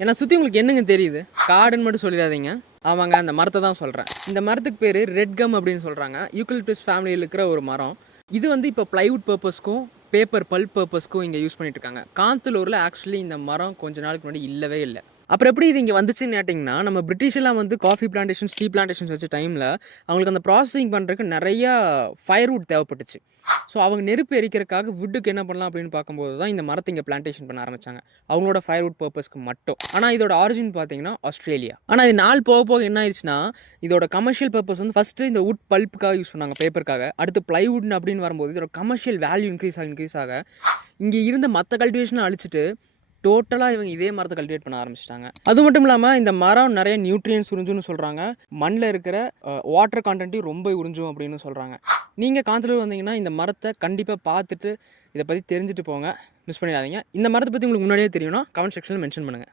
ஏன்னா சுற்றி உங்களுக்கு என்னங்க தெரியுது? காடுன்னு மட்டும் சொல்லிடாதீங்க. ஆமாங்க, அந்த மரத்தை தான் சொல்கிறேன். இந்த மரத்துக்கு பேர் ரெட் கம் அப்படின்னு சொல்கிறாங்க. யூக்கலிப்டஸ் ஃபேமிலியில் இருக்கிற ஒரு மரம். இது வந்து இப்போ ப்ளைவுட் பர்பஸ்க்கும் பேப்பர் பல்ப் பர்பஸ்க்கும் இங்கே யூஸ் பண்ணிட்டு இருக்காங்க. காந்தலூரில் ஆக்சுவலி இந்த மரம் கொஞ்ச நாளுக்கு முன்னாடி இல்லவே இல்லை. அப்புறம் எப்படி இது இங்கே வந்துச்சுன்னு கேட்டிங்கன்னா, நம்ம பிரிட்டிஷ்லாம் வந்து காஃபி பிளான்டேஷன்ஸ், டீ பிளான்டேஷன்ஸ் வச்ச டைமில் அவங்களுக்கு அந்த ப்ராசஸிங் பண்ணுறதுக்கு நிறையா ஃபயர்வுட் தேவைப்பட்டுச்சு. ஸோ அவங்க நெருப்பு எரிக்கிறதுக்காக வுட்டுக்கு என்ன பண்ணலாம் அப்படின்னு பார்க்கும்போது தான் இந்த மரத்தை இங்கே பிளான்டேஷன் பண்ண ஆரம்பிச்சாங்க. அவங்களோட ஃபயர்வுட் பர்பஸ்க்கு மட்டும். ஆனால் இதோட ஆரிஜின் பார்த்தீங்கன்னா ஆஸ்திரேலியா. ஆனால் இது நாள் போக போக என்ன ஆயிடுச்சுன்னா, இதோட கமர்ஷியல் பர்பஸ் வந்து ஃபஸ்ட்டு இந்த வுட் பல்ப்புக்காக யூஸ் பண்ணாங்க, பேப்பருக்காக. அடுத்து ப்ளைவுட் அப்படின்னு வரும்போது இதோட கமர்ஷியல் வேல்யூ இன்க்ரீஸ் ஆக இங்கே இருந்த மற்ற கல்டிவேஷனை அழிச்சிட்டு டோட்டலாக இவங்க இதே மரத்தை கல்டிவேட் பண்ண ஆரம்பிச்சிட்டாங்க. அது மட்டும் இல்லாமல் இந்த மரம் நிறைய நியூட்ரியன்ஸ் உறிஞ்சுன்னு சொல்கிறாங்க. மண்ணில் இருக்கிற வாட்டர் கான்டென்ட்டையும் ரொம்ப உறிஞ்சும் அப்படின்னு சொல்கிறாங்க. நீங்கள் காந்தலூர் வந்தீங்கன்னா இந்த மரத்தை கண்டிப்பாக பார்த்துட்டு இதை பற்றி தெரிஞ்சுட்டு போங்க, மிஸ் பண்ணிடாதீங்க. இந்த மரத்தை பற்றி உங்களுக்கு முன்னாடியே தெரியும்னா கமெண்ட் செக்ஷனில் மென்ஷன் பண்ணுங்கள்.